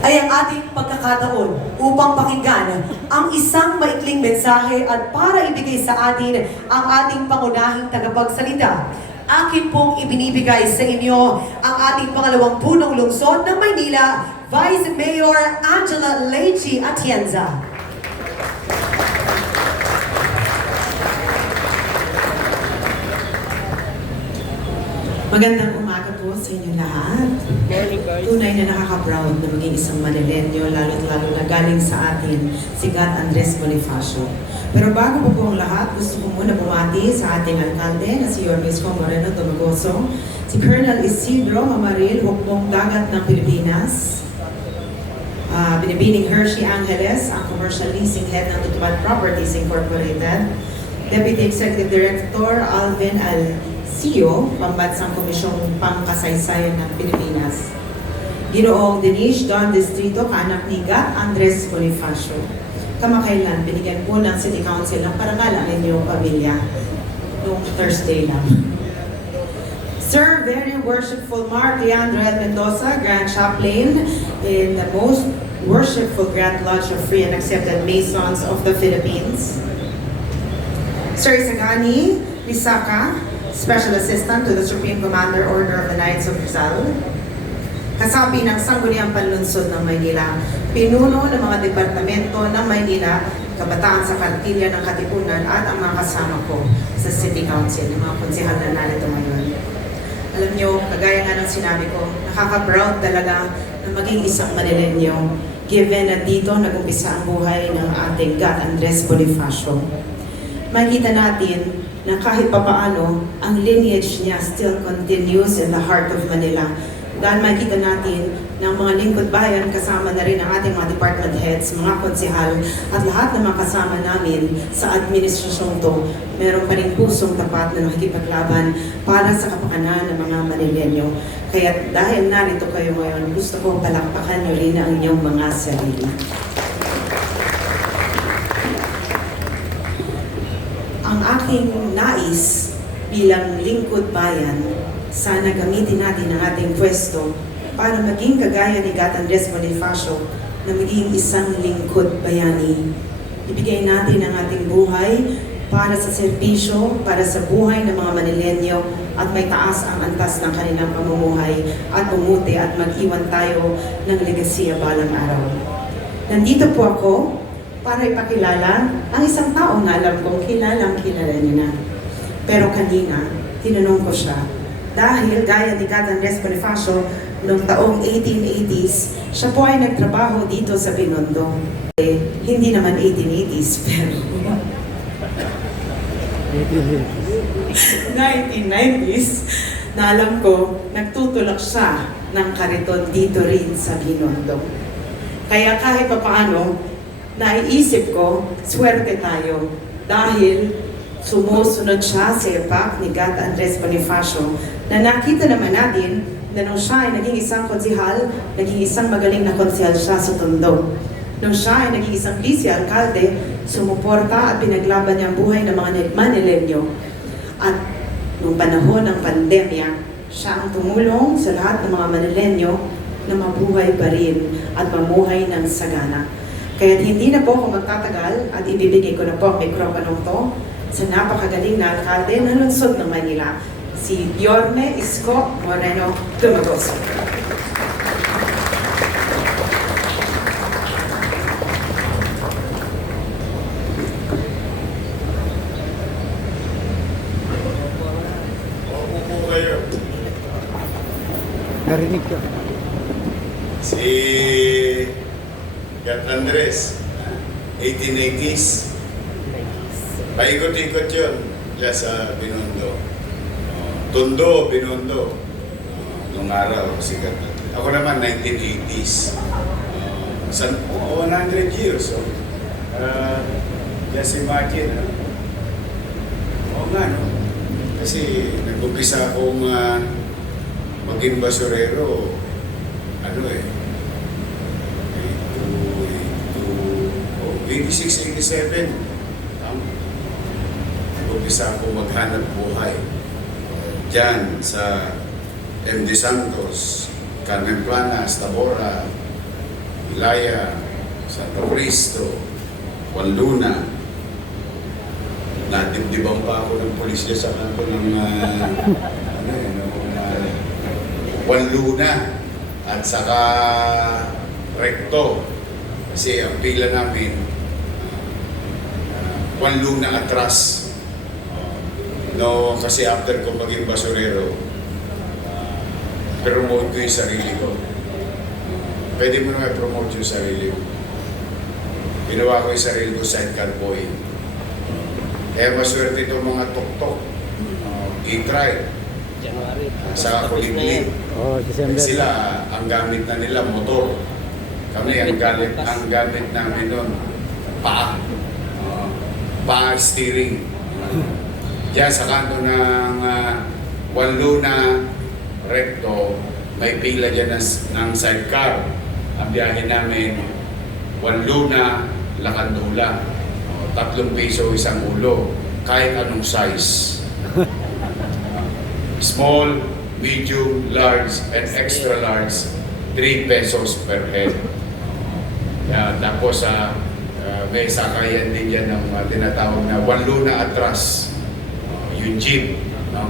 ay ang ating pagkakataon upang pakinggan ang isang maikling mensahe at para ibigay sa atin ang ating pangunahing tagapagsalita. Akin pong ibinibigay sa inyo ang ating pangalawang punong lungsod ng Maynila, Vice Mayor Angela Lechi Atienza. Magandang umaga po sa inyo lahat. Tunay na nakaka-proud na maging isang Manileño, lalo't-lalo na galing sa atin si God Andres Bonifacio. Pero bago po ang lahat, gusto ko muna bumati sa ating alkalde na si Yormisco Moreno Domagoso, si Colonel Isidro Mamaril, Hukbong Dagat ng Pilipinas, Binibining Hershey Angeles, ang Commercial Leasing Head ng Tutupad Properties Incorporated, Deputy Executive Director Alvin CEO, Pambansang Komisyong Pangkasaysayan ng Pilipinas. Ginoong Denise Don Distrito, anak ni God Andres Bonifacio. Kamakailan, binigyan po ng City Council ng parangal ang inyong pamilya noong Thursday lang. Sir, very worshipful Mark Leandro L. Mendoza, Grand Chaplain in the most worshipful Grand Lodge of Free and Accepted Masons of the Philippines. Sir Isagani Lisaka, Special Assistant to the Supreme Commander Order of the Knights of Rizal. Kasapi ng Sangguniang Panlunsod ng Maynila, pinuno ng mga departamento ng Maynila, kabataan sa Kartilya ng Katipunan at ang mga kasama ko sa City Council, yung mga konsehal na narito ngayon. Alam nyo, kagaya nga ng sinabi ko, nakaka-proud talaga na maging isang Manileño given na dito nag-umpisa ang buhay ng ating God Andres Bonifacio. Makikita natin na kahit papaano, ang lineage niya still continues in the heart of Manila. Dahil makikita natin ng mga lingkod bayan, kasama na rin ang ating mga department heads, mga konsehal, at lahat ng mga kasama namin sa administrasyong to, meron pa rin pusong tapat na nakikipaglaban para sa kapakanan ng mga Manileño. Kaya dahil narito kayo ngayon, gusto ko palakpakan nyo rin ang inyong mga sarili. Ang aking nais bilang lingkod bayan, sana gamitin natin ang ating pwesto para maging kagaya ni God Andres Bonifacio na maging isang lingkod bayani. Ibigay natin ang ating buhay para sa serbisyo, para sa buhay ng mga Manileño at may taas ang antas ng kanilang pamumuhay at bumuti at mag-iwan tayo ng legasiya balang araw. Nandito po ako para ipakilala ang isang tao na alam kong kilala niyo na. Pero kanina, tinanong ko siya, dahil gaya ni God Andres Bonifacio, noong taong 1880s, siya po ay nagtrabaho dito sa Binondo. Hindi naman 1880s, pero 1990s, na alam ko, nagtutulak siya ng kariton dito rin sa Binondo. Kaya kahit papaano, naiisip ko, swerte tayo dahil sumusunod siya sa ipak ni God Andres Bonifacio na nakita naman natin na nung siya ay naging isang konsihal, naging isang magaling na konsihal siya sa Tondo. Nung siya ay naging isang vice-alkalde, sumuporta at pinaglaban niya ang buhay ng mga Manileño. At nung panahon ng pandemya, siya ang tumulong sa lahat ng mga Manileño na mabuhay pa rin at mamuhay ng sagana. Kaya hindi na po ako magtatagal at ibibigay ko na po ang mikroponong to sa napakagaling na alkalde ng lungsod ng Manila, si Yorme Isko Moreno Domagoso. Opo kayo. Narinig ka. Si God Andres, 1880s. Paikot-ikot yun dyan sa Binondo. Tondo, Binondo. Nung araw, sikat na. Ako naman, 1980s. 100 years. Just imagine. Oo nga, no? Kasi nag-umpisa akong maging basurero. Ano eh? 86, 87. Nag-umpisa ako maghanap buhay dyan sa MD Santos, Carmen Planas, Tabora, Laya, Santo Cristo, Juan Luna. Nadibdiban pa ako ng pulis niya sa kanto ng Juan Luna at saka Recto. Kasi ang pila namin, Juan Luna atras. No, kasi after ko maging basurero, promote ko yung sarili ko. Pwede mo naman promote yung sarili mo. Ginawa ko yung sarili ko sidecar boy. Kaya maswerte itong mga tuktok. I-try. January. Sa kuliglig. Oh, December. Sila, ang gamit na nila, motor. Kami, ang gamit namin doon, paa. Paa steering. Diyan sa kanto ng Juan Luna, Recto, may pila dyan ng sidecar. Ang biyahe namin, Juan Luna, Lacandula. 3 piso isang ulo, kahit anong size. Small, medium, large, and extra large, 3 pesos per head. Tapos may sakayan din dyan ng tinatawag na Juan Luna atras. Yung jeep, no?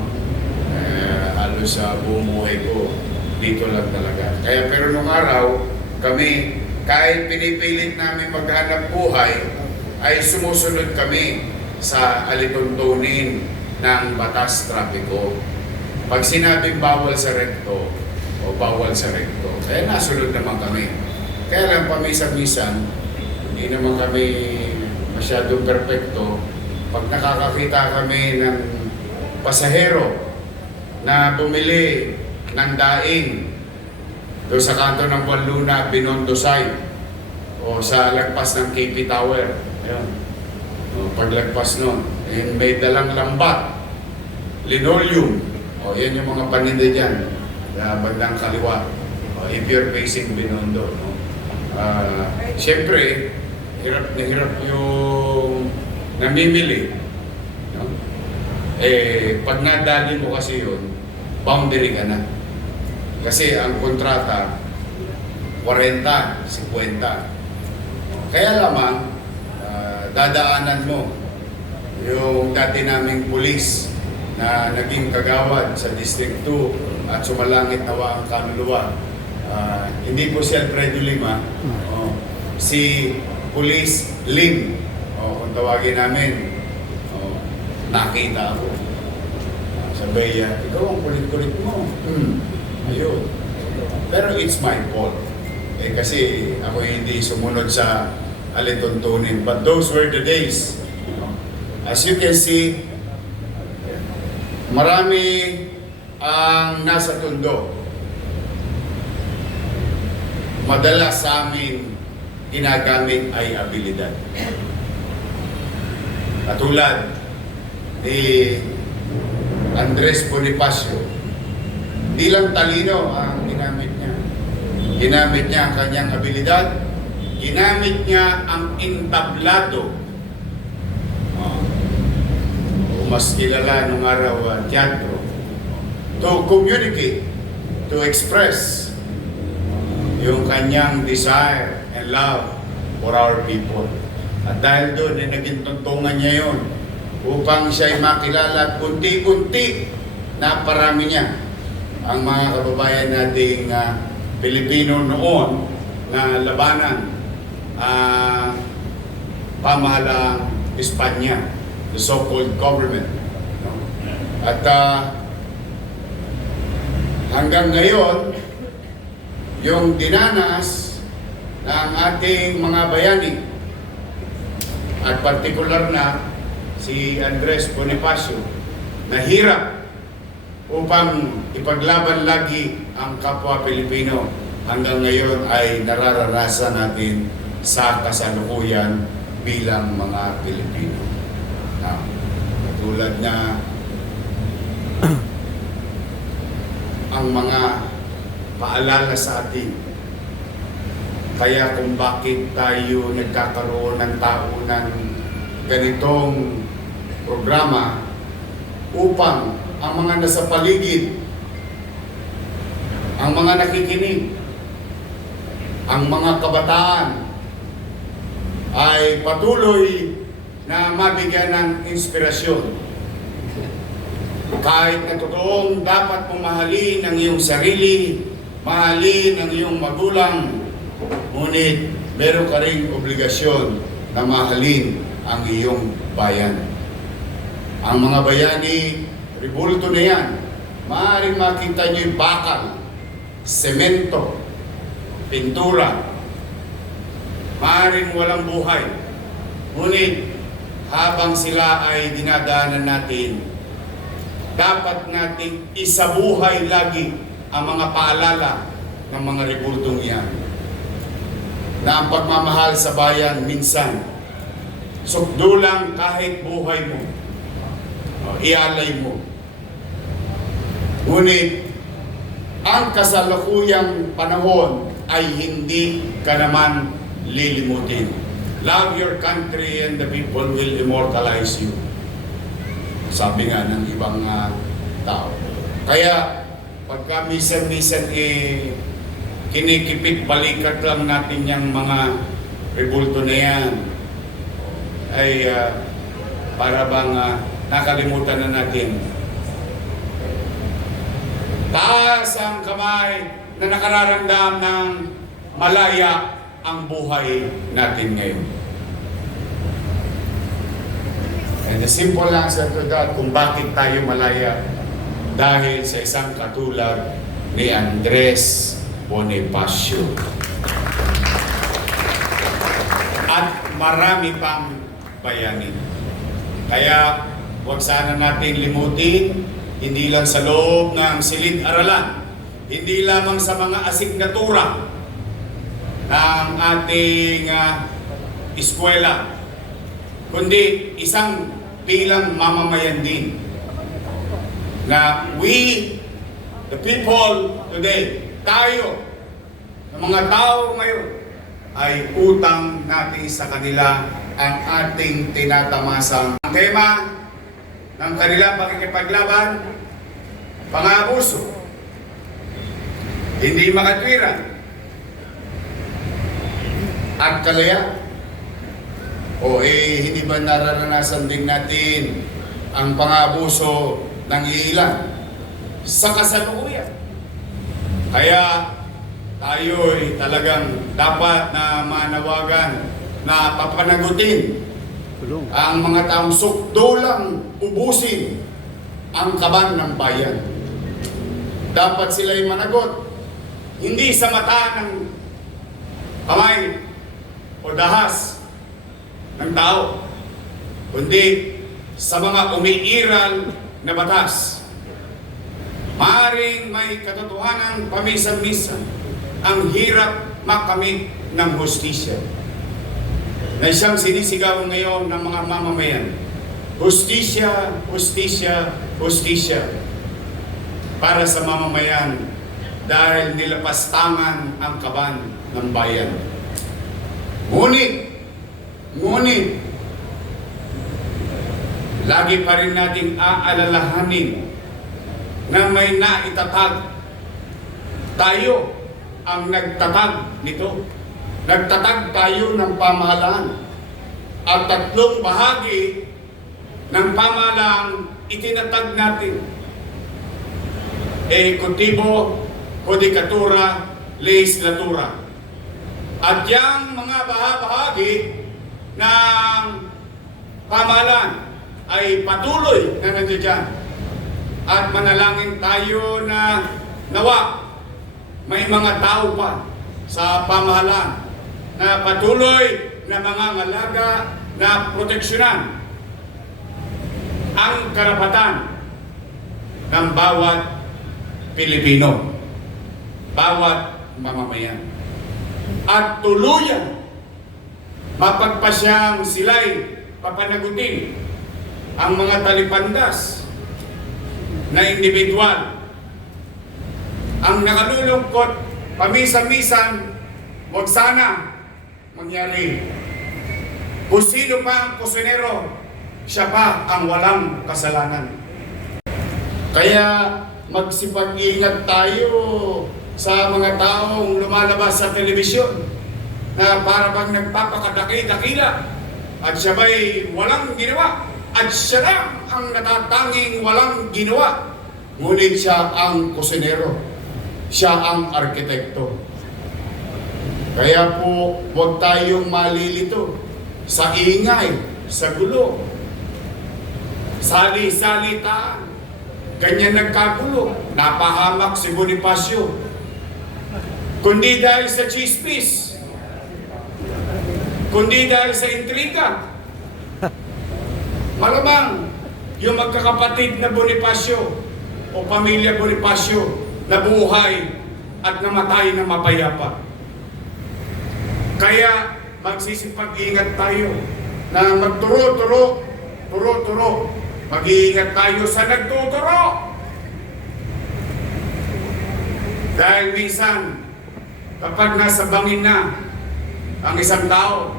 Halos sa buong buhay ko, dito lang talaga. Kaya pero nung araw, kami, kahit pinipilit namin maghanap buhay, ay sumusunod kami sa alituntunin ng batas trapiko. Pag sinabing bawal sa Recto, o bawal sa Recto, kaya nasunod naman kami. Kaya lang pamisa-misan, hindi naman kami masyadong perfecto. Pag nakakakita kami ng pasahero na bumili ng daing doon sa kanto ng Juan Luna, Binondo side, o sa lagpas ng KP Tower. Ayan. O, paglagpas nun, may dalang lambat, linoleum. O, yan yung mga paninda dyan, na bandang kaliwa. O, if you're facing Binondo. No? Siyempre, hirap na hirap yung namimili. No? Pag nadali mo kasi yun, boundary ka na. Kasi ang kontrata, 40, 50. Kaya lamang, dadaanan mo yung dati naming pulis na naging kagawad sa District 2 at sumalangit nawa ang kaluluwa. Hindi po si Alfredo Lima, si Police Lim, kung tawagin namin, nakita ako. Sabay, ikaw ang kulit-kulit mo. Ayun. Pero it's my fault. Kasi ako hindi sumunod sa alituntunin. But those were the days. As you can see, marami ang nasa Tondo. Madalas sa amin ginagamit ay abilidad. Katulad ni Andres Bonifacio, hindi lang talino ang ginamit niya. Ginamit niya ang kanyang abilidad, ginamit niya ang entablado. Mas kilala nung araw teatro. To communicate, to express yung kanyang desire and love for our people. At dahil doon, naging tuntungan niya yun upang siya'y makilala at unti-unti na parami niya ang mga kababayan nating Pilipino noon na labanan pamahalaang Espanya, the so-called government. No? At hanggang ngayon, yung dinanas ng ating mga bayani at partikular na si Andres Bonifacio na hirap upang ipaglaban lagi ang kapwa Pilipino, hanggang ngayon ay nararanasan natin sa kasalukuyan bilang mga Pilipino. Tulad na ang mga paalala sa atin. Kaya kung bakit tayo nagkakaroon ng taon ng ganitong programa upang ang mga nasa paligid, ang mga nakikinig, ang mga kabataan ay patuloy na mabigyan ng inspirasyon. Kahit na totoong dapat mong mahalin ang iyong sarili, mahalin ang iyong magulang, ngunit meron ka ring obligasyon na mahalin ang iyong bayan. Ang mga bayani, rebulto na yan, maaaring makita nyo yung bakal, semento, pintura, maaaring walang buhay. Ngunit habang sila ay dinadaanan natin, dapat nating isabuhay lagi ang mga paalala ng mga rebultong iyan. Na ang pagmamahal sa bayan minsan, sukdo lang kahit buhay mo, ialay mo. Ngunit, ang kasalukuyang panahon ay hindi ka naman lilimutin. Love your country and the people will immortalize you. Sabi nga ng ibang tao. Kaya, pagka minsan-minsan kinikipit balikat lang natin yung mga rebulto na yan, ay para bang nakalimutan na natin. Taas ang kamay na nakararamdam ng malaya ang buhay natin ngayon. And the simple answer to that kung bakit tayo malaya, dahil sa isang katulad ni Andres Bonifacio. At marami pang bayani. Kaya huwag sana natin limutin, hindi lang sa loob ng silid-aralan, hindi lamang sa mga asignatura ng ating eskwela, kundi isang bilang mamamayan din na we, the people today, tayo, ng mga tao ngayon, ay utang natin sa kanila ang ating tinatamasang tema ng kanilang pakikipaglaban, pang-aabuso, hindi makatwiran, at kalaya. O hindi ba nararanasan din natin ang pang-aabuso ng ilan sa kasalukuyan? Kaya tayo'y talagang dapat na manawagan na papanagutin ang mga taong sukdo lang ubusin ang kaban ng bayan. Dapat sila'y managot, hindi sa mata ng kamay o dahas ng tao, kundi sa mga umiiral na batas. Maaring may katotohanan paminsan-minsan ang hirap makamit ng hustisya na siyang sinisigaw ngayon ng mga mamamayan. Hustisya, hustisya, hustisya para sa mamamayan dahil nilapastangan ang kaban ng bayan. Ngunit, lagi pa rin nating aalalahanin na may naitatag. Tayo ang nagtatag nito. Nagtatag tayo ng pamahalaan. At 3 bahagi ng pamahalaan itinatag natin. Ekutibo, Hudikatura, Legislatura. At yung mga bahagi ng pamahalaan ay patuloy na nandiyan. At manalangin tayo na nawa may mga tao pa sa pamahalaan na patuloy na mga ngalaga na proteksyonan ang karapatan ng bawat Pilipino, bawat mamamayan. At tuluyan mapagpasyang sila'y papanagutin ang mga talipandas na individual. Ang nakalulungkot, paminsan-minsan, wag sana mangyari. Kung sino pa ang kusinero, siya pa ang walang kasalanan. Kaya magsipag-ingat tayo sa mga taong lumalabas sa telebisyon na para bang nagpapakadaki-dakila at siya ba'y walang ginawa at siya lang ang natatanging walang ginawa, ngunit siya ang kusinero, siya ang arkitekto. Kaya po, huwag tayong malilito sa ingay, sa gulo, sali-salitaan. Ganyan nagkagulo, napahamak si Bonifacio. Kundi dahil sa chismis, kundi dahil sa intriga. Malamang yung magkakapatid na Bonifacio o pamilya Bonifacio na buhay at namatay na mapayapa. Kaya magsisipag-ingat tayo na magturo-turo, turo-turo. Mag-iingat tayo sa nagtuturo. Dahil minsan, kapag nasa bangin na ang isang tao,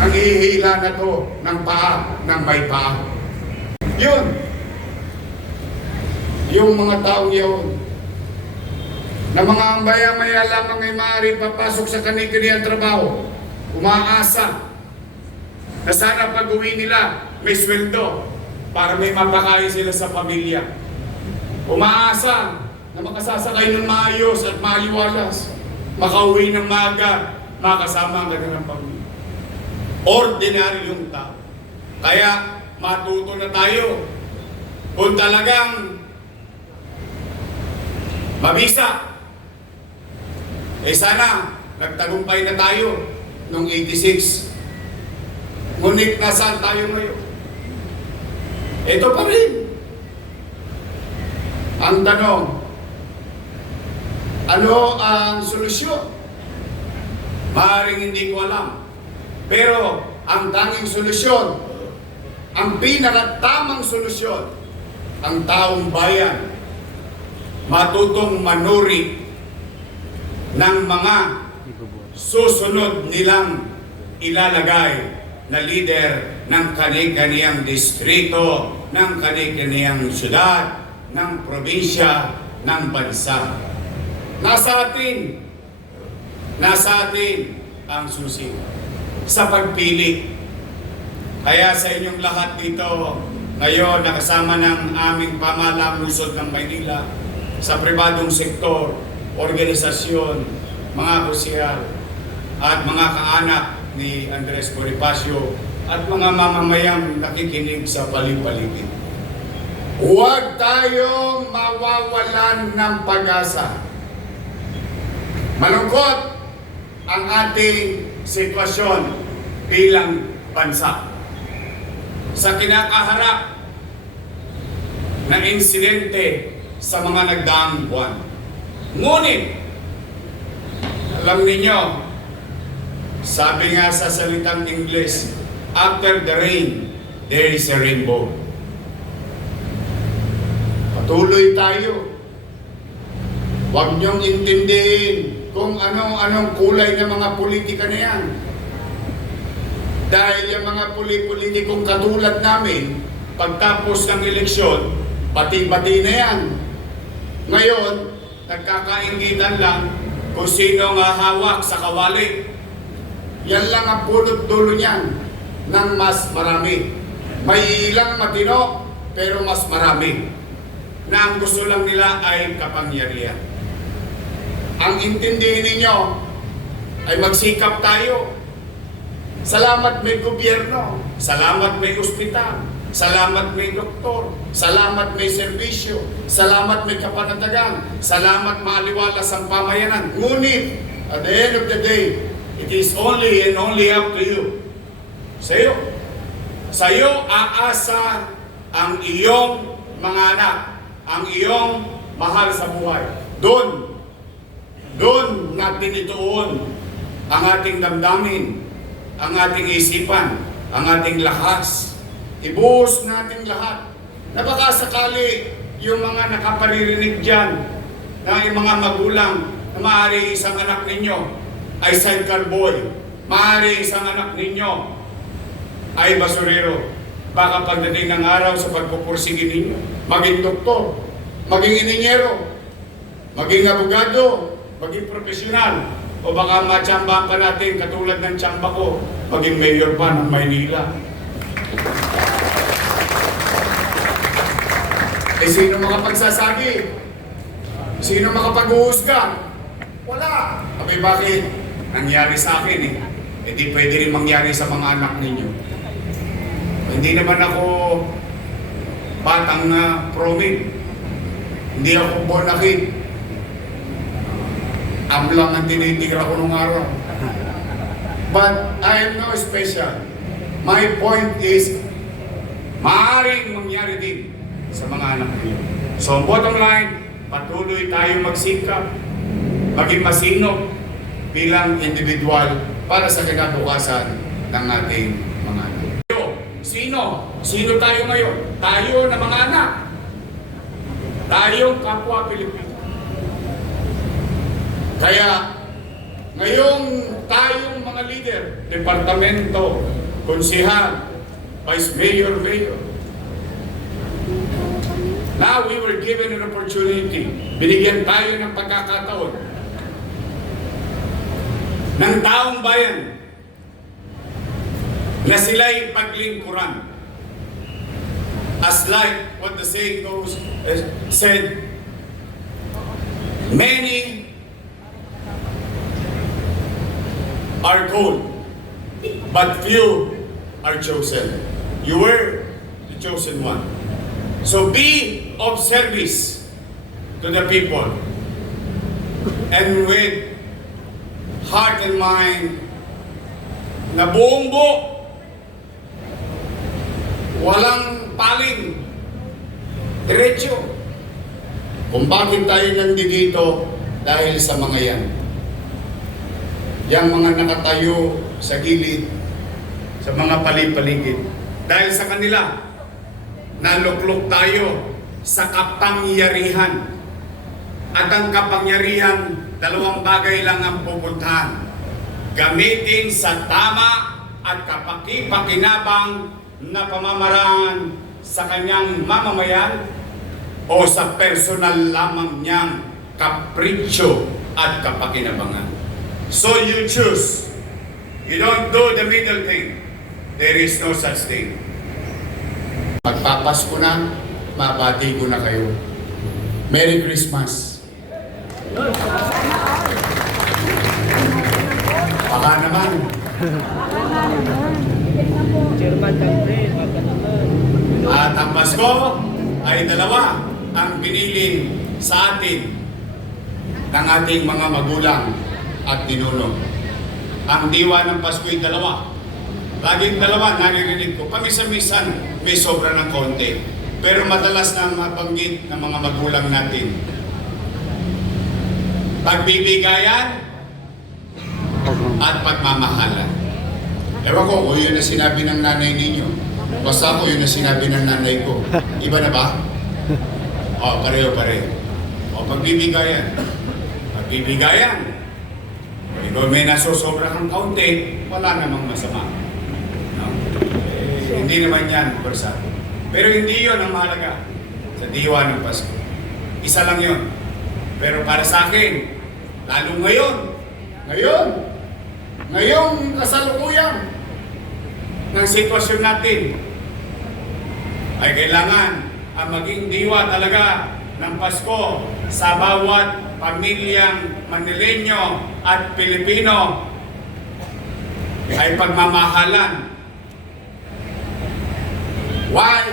nanghihila na to ng paa, ng may paa. Yun. Yung mga taong yun, na mga maya-maya lamang ay maaari papasok sa kani-kaniyang trabaho, umaasa na sana pag-uwi nila may sweldo para may mapakain sila sa pamilya. Umaasa na makasasakay ng maayos at maaliwalas, makauwi ng maaga, makasama ang kanilang pamilya. Ordinaryong tao. Kaya matuto na tayo kung talagang mabisa. Sana nagtagumpay na tayo noong 86. Ngunit nasaan tayo ngayon? Ito pa rin. Ang tanong, ano ang solusyon? Maaaring hindi ko alam. Pero ang tanging solusyon, ang pinakatamang solusyon, ang taong bayan matutong manuri ng mga susunod nilang ilalagay na lider ng kani-kaniyang distrito, ng kani-kaniyang syudad, ng probinsya, ng bansa. Nasa atin ang susi sa pagpili. Kaya sa inyong lahat dito, ngayon nakasama ng aming pamahalang lungsod ng Maynila, sa pribadong sektor, organisasyon, mga konsehal, at mga kaanak ni Andres Bonifacio at mga mamamayang nakikinig sa paligid. Huwag tayong mawawalan ng pag-asa. Malungkot ang ating sitwasyon bilang bansa. Sa kinakaharap na insidente sa mga nagdaang buwan. Ngunit, alam ninyo, sabi nga sa salitang English, after the rain, there is a rainbow. Patuloy tayo. Huwag niyong intindihin kung anong kulay ng mga politika na yan. Dahil yung mga politikong katulad namin, pagtapos ng eleksyon, bati-bati na yan. Ngayon, nagkakaingitan lang kung sino nga hawak sa kawali. Yan lang ang pulot dulo niyan ng mas marami. May ilang matino, pero mas marami. Na ang gusto lang nila ay kapangyarihan. Ang intindihin ninyo ay magsikap tayo. Salamat may gobyerno, salamat may ospital, salamat may doktor, salamat may serbisyo, salamat may kapanatagan, salamat maaliwalas ang pamayanan. Ngunit, at the end of the day, it is only and only up to you. Sa iyo aasa ang iyong mga anak, ang iyong mahal sa buhay. Doon natin ituon ang ating damdamin, ang ating isipan, ang ating lakas. Ibuhos natin lahat. Na baka sakali yung mga nakaparirinig dyan na yung mga magulang na maaari isang anak ninyo ay sidecar boy, maaari isang anak ninyo ay basurero. Baka pagdating ng araw sa pagpupursige ninyo, maging doktor, maging inhinyero, maging abogado, maging profesional, o baka matsambahan pa natin katulad ng tsamba ko, maging mayor pa ng Maynila. Eh sino makapagsasagi? Sino makapag-uusga? Wala. Abay bakit? Nangyari sa akin eh. Eh di pwede rin mangyari sa mga anak ninyo. Hindi naman ako batang promil. Hindi ako bonakid. Amlang ang tinitira ko nung araw. But I am no special. My point is, maaaring mangyari din sa mga anak niyo. So, bottom line, patuloy tayong magsikap, maging masinop bilang individual para sa kinabukasan ng ating mga anak. Sino? Sino tayo ngayon? Tayo na mga anak. Tayong kapwa Pilipino. Kaya, ngayong tayong mga leader, departamento, konsehal, vice mayor, mayor, now we were given an opportunity, binigyan tayo ng pagkakataon ng taong bayan na sila'y paglingkuran. As like what the saying goes, said, many are called, but few are chosen. You were the chosen one. So be of service to the people, and with heart and mind na buong buo, walang paling, diretso. Kung bakit tayo nandito dahil sa mga yan. Yang mga nakatayo sa gilid, sa mga paligid. Dahil sa kanila, naluklok tayo sa kapangyarihan. At ang kapangyarihan, dalawang bagay lang ang pupuntahan. Gamitin sa tama at kapaki-pakinabang na pamamaraan sa kanyang mamamayan o sa personal lamang niyang kapritsyo at kapakinabangan. So you choose. You don't do the middle thing. There is no such thing. Magpapasko na, mabati ko na kayo. Merry Christmas. Baka naman. Chairman Campbell, baka naman. At ang Pasko ay dalawa ang piniling sa atin ng ating mga magulang at ninuno. Ang diwa ng Pasko ay dalawa. Laging dalawa, naririnig ko. Pamisa-misan, may sobra ng konti. Pero madalas na mabanggit ng mga magulang natin. Pagbibigayan at pagmamahalan. Ewan ko, o yun na sinabi ng nanay ninyo. Basta ako yun na sinabi ng nanay ko. Iba na ba? O, pareho-pareho. O, pagbibigayan. Pagbibigayan. Ikaw may nasosobra kang kaunti, wala namang masama. No? Hindi naman yan, bersa. Pero hindi yun ang mahalaga sa diwa ng Pasko. Isa lang yun. Pero para sa akin, lalo ngayong kasalukuyan ng sitwasyon natin, ay kailangan ang maging diwa talaga ng Pasko sa bawat pamilyang Manileño at Pilipino ay pagmamahalan. Why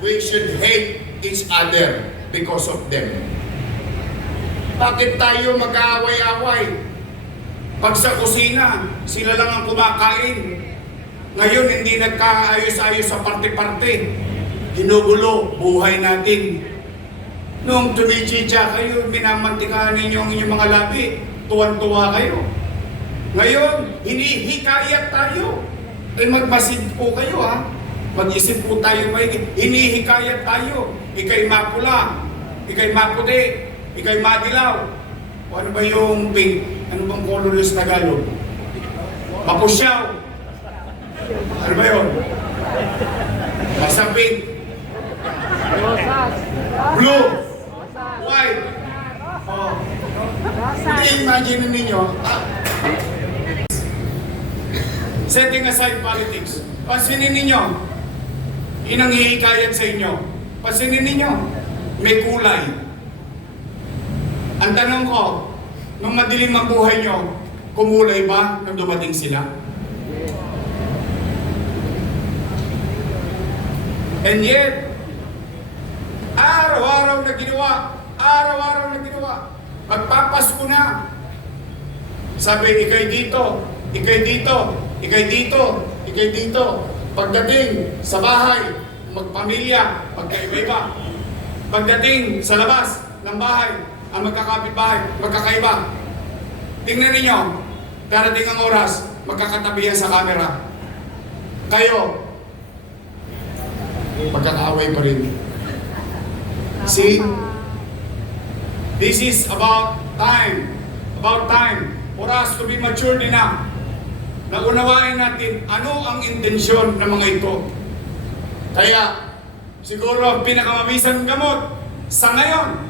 we should hate each other because of them? Bakit tayo mag-aaway-away? Pag sa kusina, sila lang ang kumakain. Ngayon, hindi nagkaayos-ayos sa parte-parte. Ginugulo buhay natin. Nung tumichicha kayo, minamantikahan ninyo ang inyong mga labi, tuwan-tuwa kayo. Ngayon, hinihikayat tayo. Ay magmasid po kayo ha. Mag-isip po tayo maigit. Hinihikayat tayo. Ika'y mapula, ika'y maputi, ika'y madilaw. O ano ba yung pink? Ano bang color yung sa Tagalog? Mapusyaw. Ano ba yun? Basta pink. Blue. White. Oh. Imagine ninyo, setting aside politics, pansinin ninyo, inang hihikayat sa inyo, pansinin ninyo, may kulay. Ang tanong ko, nung madilim ang buhay nyo, kumulay ba nung dumating sila? And yet, araw-araw na ginawa, magpapasko na. Sabi, ikay dito, ikay dito, ikay dito, ikay dito. Pagdating sa bahay, magpamilya, magkaiba-iba. Pagdating sa labas ng bahay, ang magkakapit-bahay, magkakaiba. Tingnan ninyo, darating ang oras, magkakatabihan sa camera. Kayo, magkakaaway pa rin. See? This is about time for us to be matured enough na unawain natin ano ang intensyon ng mga ito. Kaya, siguro ang pinakamabisang gamot sa ngayon,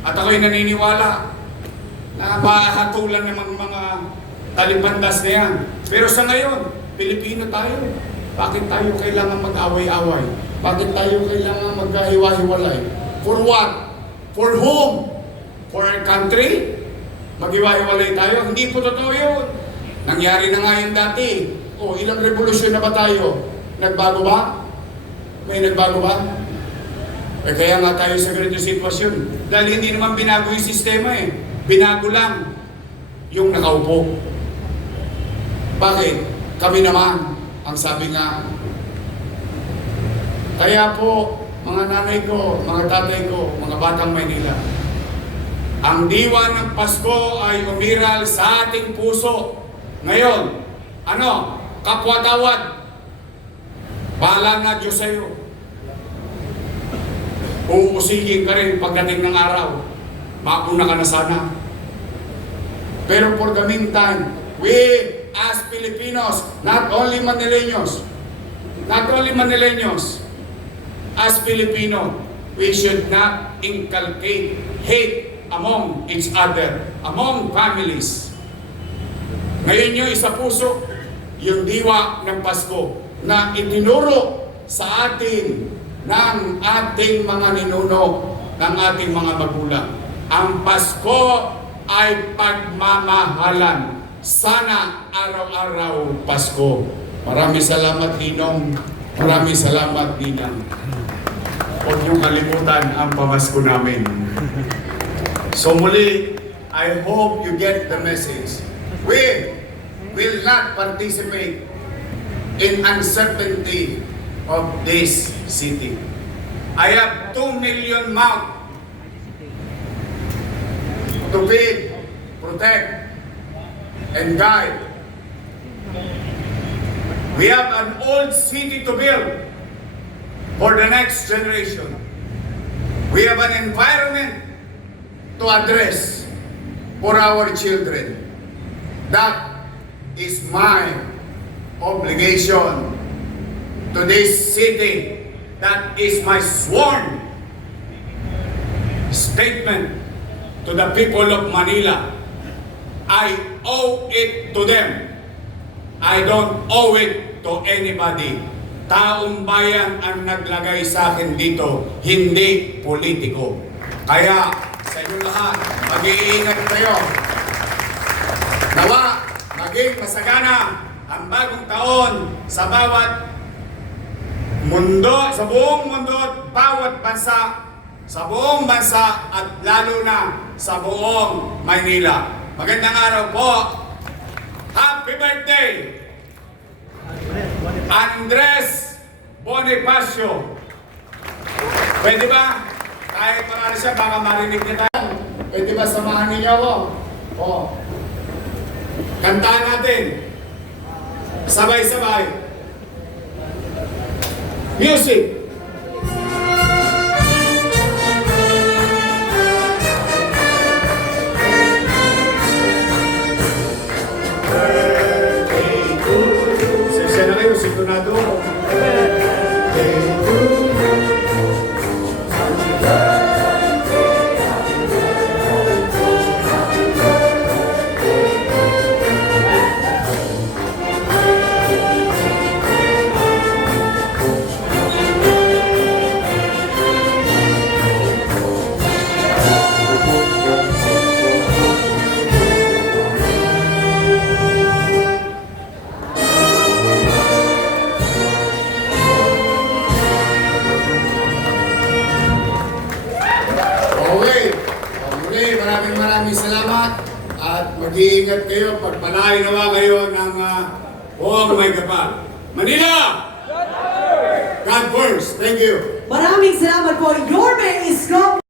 at ako'y naniniwala na mahatulan ng mga talipandas na yan. Pero sa ngayon, Pilipino tayo. Bakit tayo kailangan mag-away-away? Bakit tayo kailangan magkahiwa-hiwalay? For what? For whom? For our country? Maghiwa-hiwalay tayo? Hindi po totoo yun. Nangyari na nga yun dati. O, ilang revolusyon na ba tayo? Nagbago ba? May nagbago ba? Eh, kaya nga tayo sa ganito sitwasyon. Dahil hindi naman binago yung sistema eh. Binago lang yung nakaupo. Bakit? Kami naman, ang sabi nga. Kaya po, mga nanay ko, mga tatay ko, mga batang Maynila, ang diwa ng Pasko ay umiral sa ating puso. Ngayon, ano? Kapwa-tawad. Bahala na Diyos sa'yo. Uusigin ka rin pagdating ng araw. Mauna ka na sana. Pero for the meantime, we as Filipinos, not only Manileños, as Filipino, we should not inculcate hate among each other, among families. Ngayon nyo isa puso yung diwa ng Pasko na itinuro sa atin ng ating mga ninuno, ng ating mga magulang. Ang Pasko ay pagmamahalan. Sana araw-araw Pasko. Maraming salamat, Ninong. Maraming salamat, Ninang. Huwag niyong kalimutan ang pamasko namin. So muli, I hope you get the message. We will not participate in uncertainty of this city. I have 2 million mouths to feed, protect, and guide. We have an old city to build for the next generation. We have an environment to address for our children. That is my obligation to this city. That is my sworn statement to the people of Manila. I owe it to them. I don't owe it to anybody. Taong bayan ang naglagay sa akin dito, hindi politiko. Kaya sa inyo lahat, mag-iingat kayo. Nawa, maging masagana ang bagong taon sa bawat mundo, sa buong mundo at bawat bansa, sa buong bansa at lalo na sa buong Maynila. Magandang araw po. Happy birthday, Andres Bonifacio. Pwede ba? Kahit marami siya, baka marinig niya tayo. Pwede ba samahan niyo ako? Oo. Kantahan natin. Sabay-sabay. Music! Sensya na kayo, sintonado. Happy birthday, happy birthday, happy Mag-iingat kayo, pagpalain nawa kayo ng Huwag May Kapal. Manila! God first! Thank you! Maraming salamat po. Yorme Isko